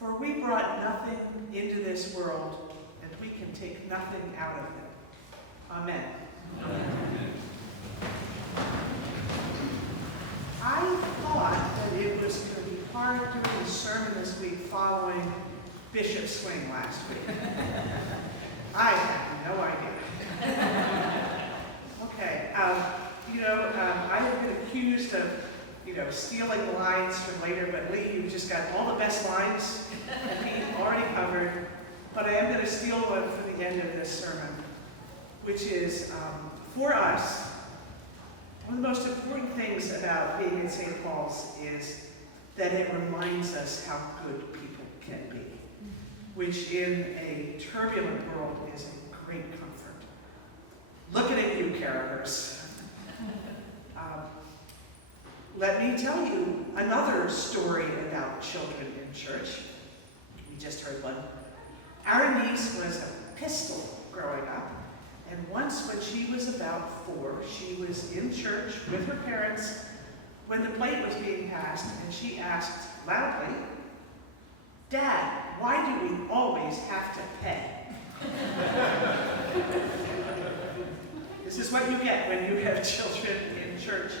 For we brought nothing into this world, and we can take nothing out of it. Amen. Amen. I thought that it was going to be hard doing the sermon this week following Bishop Swing last week. I had no idea. Okay, I have been accused of, stealing the lines from later, but Lee, you've just got all the best lines that he already covered. But I am going to steal one for the end of this sermon, which is, for us, one of the most important things about being in St. Paul's is that it reminds us how good people can be, which in a turbulent world is a great comfort. Looking at you, carolers. Let me tell you another story about children in church. We just heard one. Our niece was a pistol growing up, and once when she was about 4, she was in church with her parents when the plate was being passed, and she asked loudly, "Dad, why do we always have to pay?" This is what you get when you have children in church.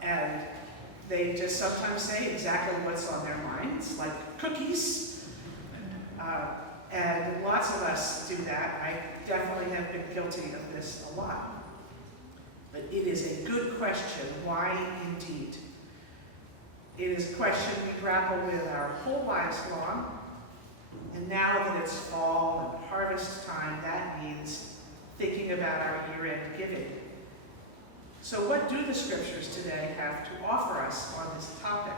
And they just sometimes say exactly what's on their minds, like cookies. And lots of us do that. I definitely have been guilty of this a lot. But it is a good question, why indeed? It is a question we grapple with our whole lives long. And now that it's fall and harvest time, that means thinking about our year-end giving. So what do the scriptures today have to offer us on this topic?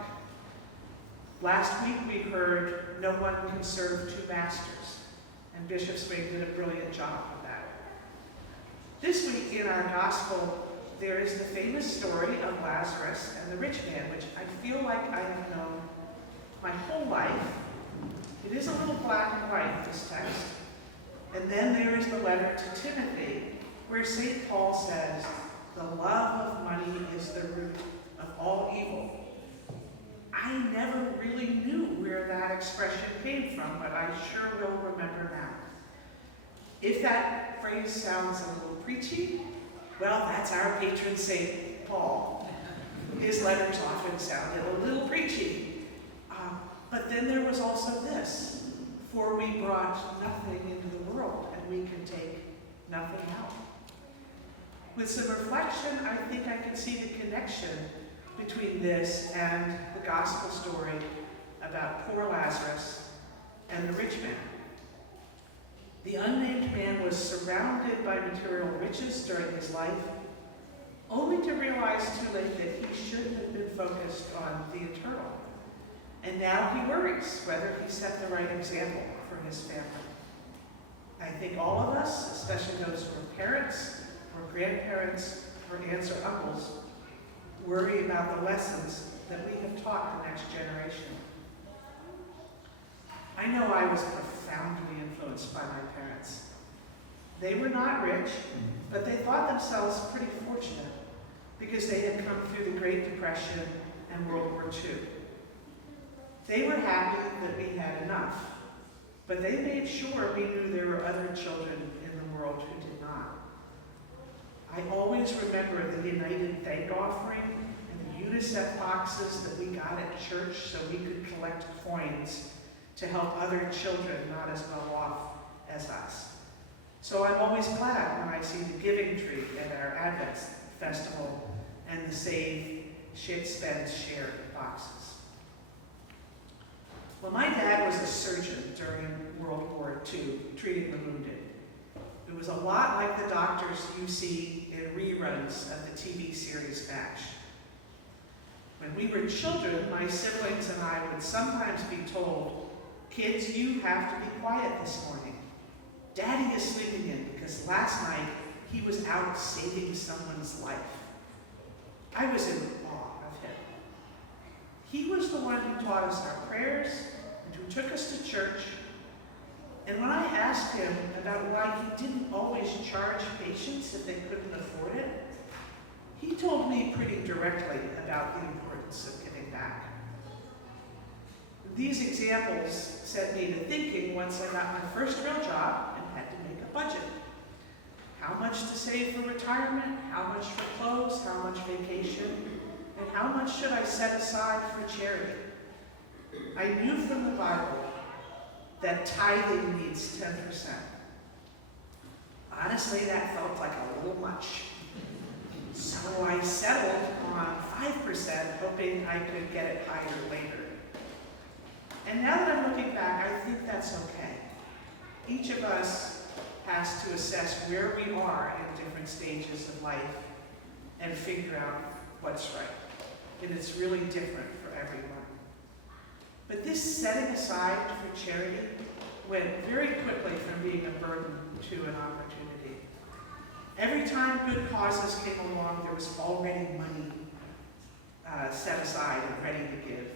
Last week we heard no one can serve 2 masters, and Bishop Swing did a brilliant job of that. This week in our gospel, there is the famous story of Lazarus and the rich man, which I feel like I have known my whole life. It is a little black and white, this text. And then there is the letter to Timothy, where St. Paul says, "The love of money is the root of all evil." I never really knew where that expression came from, but I sure will remember now. If that phrase sounds a little preachy, well, that's our patron saint, Paul. His letters often sounded a little preachy. But then there was also this, "For we brought nothing into the world, and we can take nothing out." With some reflection, I think I can see the connection between this and the gospel story about poor Lazarus and the rich man. The unnamed man was surrounded by material riches during his life, only to realize too late that he should have been focused on the eternal. And now he worries whether he set the right example for his family. I think all of us, especially those who are parents, or grandparents, or aunts or uncles, worry about the lessons that we have taught the next generation. I know I was profoundly influenced by my parents. They were not rich, but they thought themselves pretty fortunate because they had come through the Great Depression and World War II. They were happy that we had enough, but they made sure we knew there were other children in the world who did not. I always remember the United Thank Offering and the UNICEF boxes that we got at church so we could collect coins to help other children not as well off as us. So I'm always glad when I see the giving tree at our Advent festival and the Save, Spend, Share boxes. Well, my dad was a surgeon during World War II, treating the wounded. It was a lot like the doctors you see in reruns of the TV series MASH. When we were children, my siblings and I would sometimes be told, "Kids, you have to be quiet this morning. Daddy is sleeping in because last night he was out saving someone's life." I was in awe of him. He was the one who taught us our prayers and who took us to church. And when I asked him about why he didn't always charge patients if they couldn't afford it, he told me pretty directly about the importance of giving back. These examples set me to thinking once I got my first real job and had to make a budget. How much to save for retirement, how much for clothes, how much vacation, and how much should I set aside for charity? I knew from the Bible that tithing needs 10%. Honestly, that felt like a little much. So I settled on 5%, hoping I could get it higher later. And now that I'm looking back, I think that's okay. Each of us has to assess where we are in different stages of life and figure out what's right. And it's really different for everyone. But this setting aside for charity went very quickly from being a burden to an opportunity. Every time good causes came along, there was already money set aside and ready to give.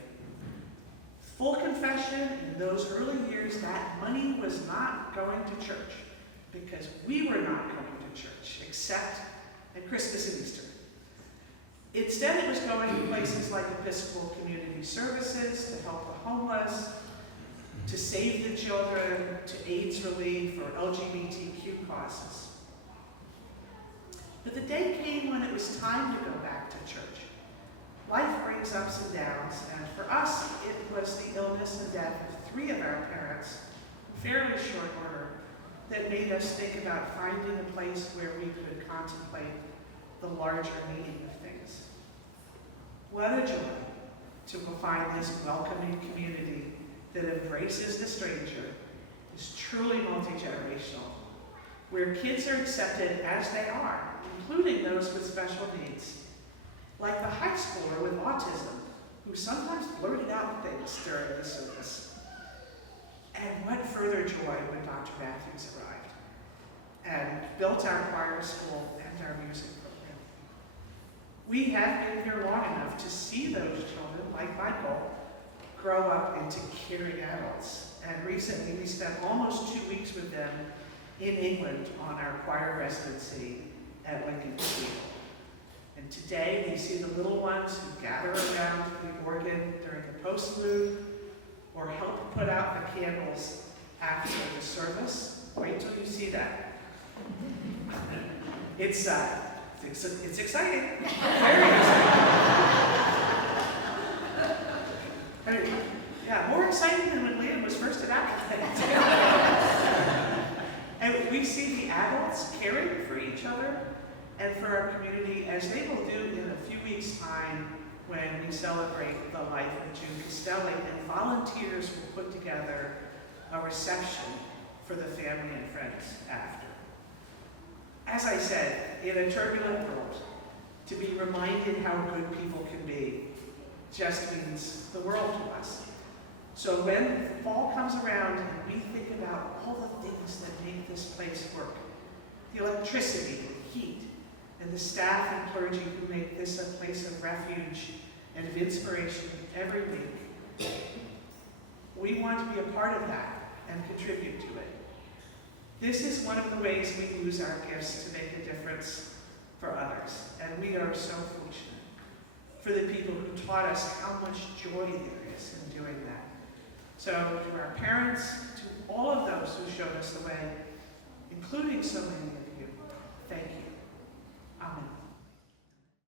Full confession, in those early years, that money was not going to church because we were not going to church, except at Christmas and Easter. Instead, it was going to places like Episcopal Community Services to help the homeless, to save the children, to AIDS relief, or LGBTQ causes. But the day came when it was time to go back to church. Life brings ups and downs, and for us, it was the illness and death of 3 of our parents, in fairly short order, that made us think about finding a place where we could contemplate the larger meaning of things. What a joy to find this welcoming community that embraces the stranger, is truly multi-generational, where kids are accepted as they are, including those with special needs, like the high schooler with autism, who sometimes blurted out things during the service. And what further joy when Dr. Matthews arrived and built our choir school and our music program. We have been here long enough to see those children, like Michael, grow up into caring adults. And recently we spent almost 2 weeks with them in England on our choir residency at Lincoln School. And today we see the little ones who gather around the organ during the postlude or help put out the candles after the service. Wait till you see that. It's exciting. Very exciting. I mean, yeah, more exciting than when Liam was first adopted. And we see the adults caring for each other and for our community, as they will do in a few weeks' time when we celebrate the life of June Castelli, and volunteers will put together a reception for the family and friends after. As I said, in a turbulent world, to be reminded how good people can be just means the world to us. So when fall comes around and we think about all the things that make this place work, the electricity, the heat, and the staff and clergy who make this a place of refuge and of inspiration every week, we want to be a part of that and contribute to it. This is one of the ways we use our gifts to make a difference for others, and we are so fortunate for the people who taught us how much joy there is in doing that. So to our parents, to all of those who showed us the way, including so many